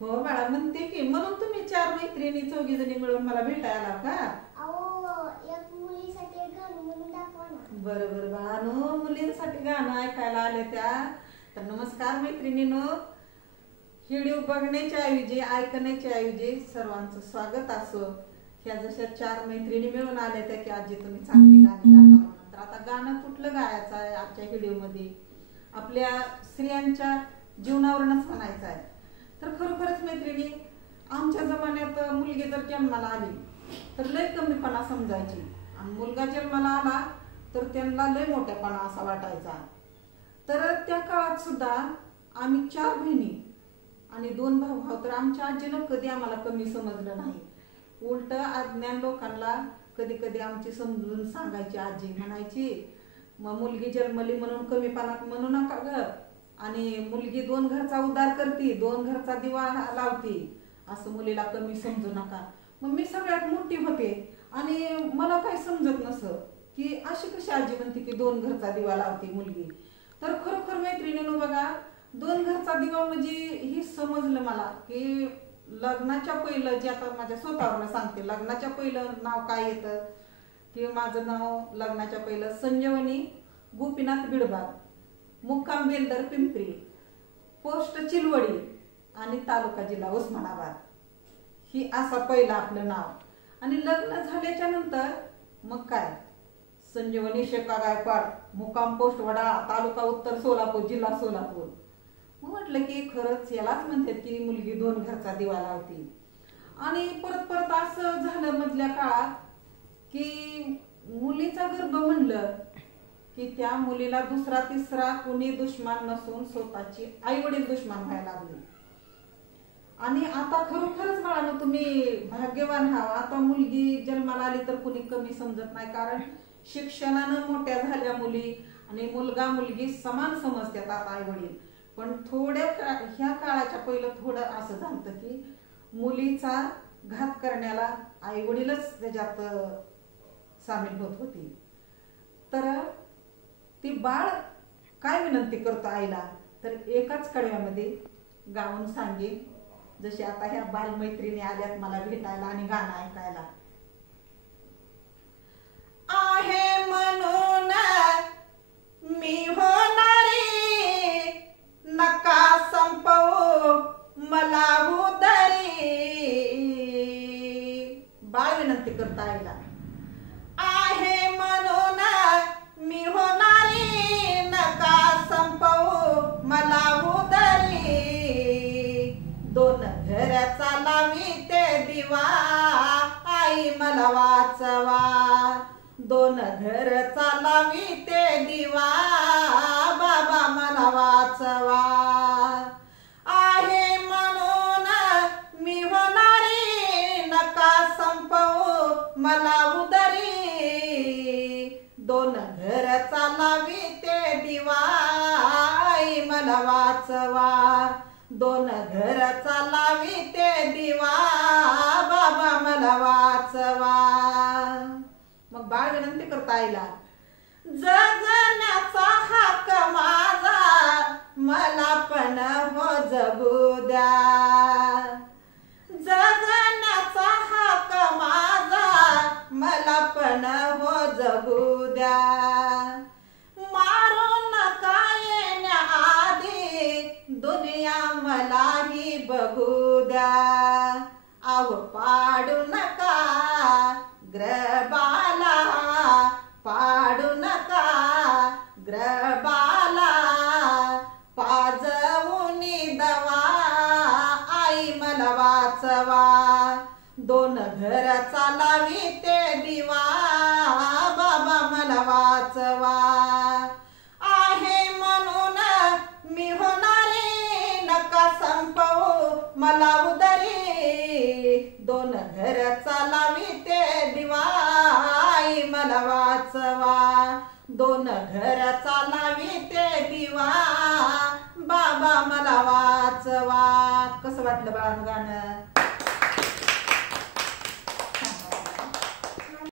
हो बाळा म्हणते की, म्हणून तुम्ही 4 मैत्रिणी 4 जणी मिळून मला भेटायला आला का? अहो एक मुलीसाठी एक गाणं म्हणून दाखवा ना. बरोबर बाळानो, मुलींसाठी गाणं ऐकायला आले त्या. तर नमस्कार मैत्रिणींनो, व्हिडिओ बघण्याच्या ऐवजी ऐकण्याच्या ऐवजी सर्वांचं स्वागत असो. ह्या जशा 4 मैत्रिणी मिळून आल्या त्या की आजी तुम्ही चांगली गाणी गाता म्हणून. तर आता गाणं कुठलं गायचं आहे आजच्या व्हिडिओमध्ये? आपल्या स्त्रियांच्या जीवनावरूनच म्हणायचं आहे. तर खरोखरच मैत्रिणी, आमच्या जमान्यात मुलगी जर जन्माला आली तर लय कमीपणा समजायची, आणि मुलगा जन्माला आला तर त्यांना लय मोठेपणा असा वाटायचा. तर त्या काळात सुद्धा आम्ही 4 बहिणी आणि 2 भाऊ आहोत. तर आमच्या आजीनं कधी आम्हाला कमी समजलं नाही. उलट अज्ञान लोकांना कधी कधी आमची समजून सांगायची. आजी म्हणायची, मग मुलगी जन्मली म्हणून कमीपणात म्हणू नका ग, आणि मुलगी 2 घरचा उद्धार करती, 2 घरचा दिवा लावती, असं मुलीला कमी समजू नका. मग मी सगळ्यात मोठी होते आणि मला काही समजत नसं की अशी कशी आजी म्हणते की 2 घरचा दिवा लावती मुलगी. तर खरोखर मैत्रिणींनो बघा, 2 घरचा दिवा म्हणजे ही समजलं मला की लग्नाच्या पहिलं, जे आता माझ्या स्वतःवरनं सांगते, लग्नाच्या पहिलं नाव काय येतं की माझं नाव लग्नाच्या पहिलं संजीवनी गोपीनाथ बिडबाग, मुक्काम बेलदर पिंपरी, पोस्ट चिलवडी आणि तालुका जिल्हा उस्मानाबाद, ही असं पहिलं आपलं नाव. आणि लग्न झाल्याच्या नंतर मग काय, संजीवनी शेका गायकवाड, मुक्काम पोस्ट वडा, तालुका उत्तर सोलापूर, जिल्हा सोलापूर. मग म्हटलं की खरंच यालाच म्हणतात की मुलगी 2 घरचा दिवा लावती. आणि परत परत असं झालं मधल्या काळात की मुलीचा गर्भ म्हणलं की त्या मुलीला दुसरा तिसरा कुणी दुश्मन नसून स्वतःची आई वडील दुश्मन व्हायला लागले. आणि आता खरोखरच बाळांनो तुम्ही भाग्यवान हा, आता मुलगी जन्माला आली तर कुणी कमी समजत नाही. कारण शिक्षणानं मोठ्या झाल्या मुली, आणि मुलगा मुलगी समान समजतात आता आई वडील. पण ह्या काळाच्या पहिलं थोडं असं झालं की मुलीचा घात करण्याला आई वडीलच त्याच्यात सामील होत होती. तर ती बाळ काय विनंती करतो आईला, तर एकाच कडव्यामध्ये गाऊन सांगेन, जशी आता ह्या बालमैत्रिणी आल्यात मला भेटायला आणि गाणं ऐकायला. आहे म्हणून मी होणारी, नका संपवू मला उदरी. बाळ विनंती करता आईला, आहे म्हणून मी होणारी, नका संपवू मला उदरी. 2 घरचा लावी ते दिवा, आई मला वाचवा. 2 घरचा लावी ते दिवा, बाबा मला वाचवा. आहे म्हणून मी होणारी, नका संपवू मला उदरी. 2 घरचा लावी ते दिवा, आई मला वाचवा. 2 घरचा लावी ते दिवा, बाबा मला वाचवा. मग बाळ विनंती करता आईला, जगण्याचा हक्क माझा, मला पण हो जगू द्या. जगण्याचा हक्क माझा, मला पण हो जगू द्या. मारून नका येण्याआधी, दुनिया मलाही बघू द्या. आव पाडू नका ग्रबाला, पाडू नका ग्रबाला. पाजवूनी दवा, आई मला वाचवा. 2 घरचा लावी ते दिवा, बाबा मला वाचवा. आहे म्हणून मी होणारी, नका संपवू मला उदरी. 2 घरचा लावी ते दिवा, आई मला वाचवा. 2 घरचा लावी ते दिवा, बाबा मला वाचवा. कसं वाटलं बाळांनो गाणं?